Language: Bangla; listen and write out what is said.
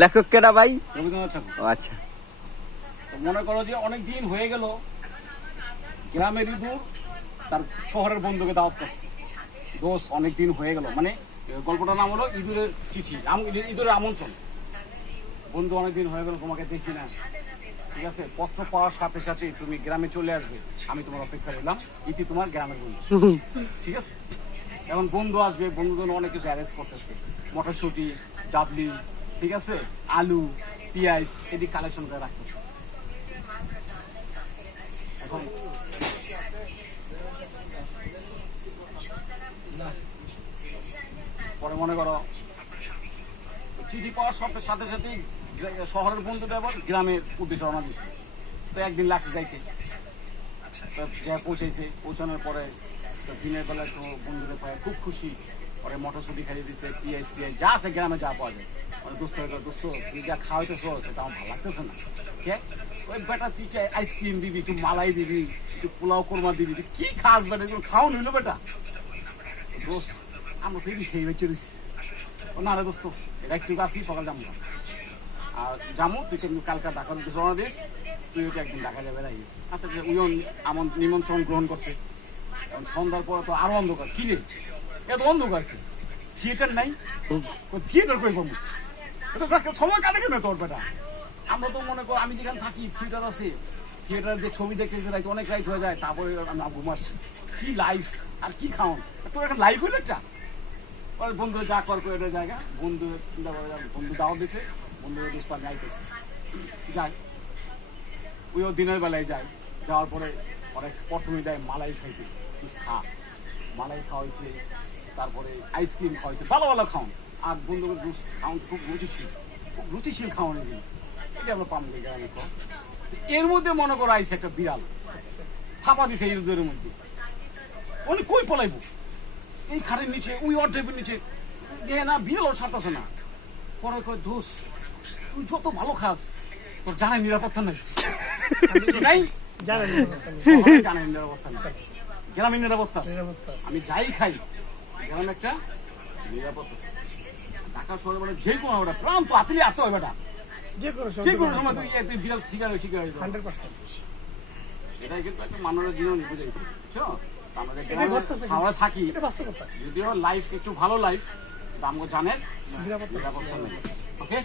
লেখক কেডা ভাই? রবীন্দ্রনাথ ঠাকুর। ও আচ্ছা। মনে করো যে অনেক দিন হয়ে গেল গ্রামের ইঁদুর তার শহরের বন্ধুকে দাওয়াত করছে। দোষ অনেক দিন হয়ে গেল, মানে গল্পটার নাম হলো ইঁদুরের চিঠি, ইঁদুরের আমন্ত্রণ। বন্ধু অনেকদিন হয়ে গেল তোমাকে দেখি না, ঠিক আছে, পত্র পাওয়ার সাথে সাথে তুমি গ্রামে চলে আসবে, আমি তোমার অপেক্ষা রইলাম, ইতি তোমার গ্রামের বন্ধু, ঠিক আছে। এখন বন্ধু আসবে, বন্ধুর জন্য অনেক কিছু অ্যারেঞ্জ করতেছে, মটরশুঁটি, ডাবলি, ঠিক আছে, আলু, পেঁয়াজ এদিকে কালেকশন করে রাখতেছে। এখন পরে মনে করো চিঠি পাওয়ার সাথে সাথেই শহরের বন্ধুটা আবার গ্রামের উদ্দেশ্যে রওনা দিচ্ছে। তো একদিন লাগছে যাইতে, তো যা পৌঁছানোর পরে দিনের বেলা তো বন্ধুদের পায়ে খুব খুশি, পরে মটরশুঁটি খাইয়ে দিচ্ছে, পিঁয়াজ টিয়াজ যা আছে গ্রামে যা পাওয়া যায়। দোস্ত তুই যা খাওয়াইতেছো সেটা আমার ভালো লাগতেছে না, কে ওই বেটা তুই আইসক্রিম দিবি, একটু মালাই দিবি, একটু পোলাও কোরমা দিবি, তুই কি খাস বেটা, এগুলো খাও নিল বেটা। দোস্ত আমরা তো খেয়ে বেঁচে দিচ্ছি। না রে দোস্ত, এটা একটু আসি, সকাল যাবো না, আর যাবো তুই কিন্তু কালকে ঢাকা উদ্দেশ্যে রওনা দিস, তুই ওটা একদিন ঢাকা যাবে রাখিস। আচ্ছা উইয়ন নিমন্ত্রণ গ্রহণ করছে। এখন সন্ধ্যার পরে তো আরো অন্ধকার, কি রে এত অন্ধকার, কি থিয়েটার নাই, থিয়েটার কই পাবো, এটা সময় কাটে কেন তোর বেটা। আমরা তো মনে কর আমি যেখানে থাকি থিয়েটার আছে, থিয়েটার যে ছবি দেখতে যাইতে অনেক লাইট হয়ে যায়, তারপরে আমি ঘুমাস, কি লাইফ আর কি খাওয়ান, তোর একটা লাইফ হইলো একটা। বন্ধু যা কর করে একটা জায়গা, বন্ধু চিন্তা করে বন্ধু দাওয়াত দিছে, বন্ধুদের দোস্ত আমি আইতেছি, যাই ওইও দিনের বেলায় যায়। যাওয়ার পরে অনেক প্রথমে দেয় মালাই খাইতে, খা মালাই খাওয়াইছে, তারপরে আইসক্রিম খাওয়াইছে, ভালো ভালো খাওয়ান। আর বন্ধুদের জুস খাওয়ান খুব রুচিশীল খাওয়ান, এটা আমরা পাম দিই গ্রামে। এর মধ্যে মনে করো আইসে একটা বিড়াল, থাপা দিছে ইঁদুরের মধ্যে, উনি কই পলাইবো, এই খাটের নিচে, ওই অর্ধেকের নিচে, না বিড়াল ছাড়তেছে না। পরে কয় দোষ তুই যত ভালো খাস তোর জানাই নিরাপত্তা নাই, নাই জানাই নিরাপত্তা নাই, গ্রামীণ নিরাপত্তা, আমি যাই খাই গ্রামে একটা নিরাপত্তা। ঢাকা শহরে মানে যে কোনো ওটা প্রান্ত আপনি আসতে হবে, বেটা যে কোনো সময় তুই বিড়াল শিকার হয়ে 100%। এটাই কিন্তু একটা মানুষের জীবন বুঝেছি, বুঝছো। আমরা গ্রামে থাকি, যদিও লাইফ একটু ভালো লাইফ, আমাকে জানেন নিরাপত্তা নেই। ওকে।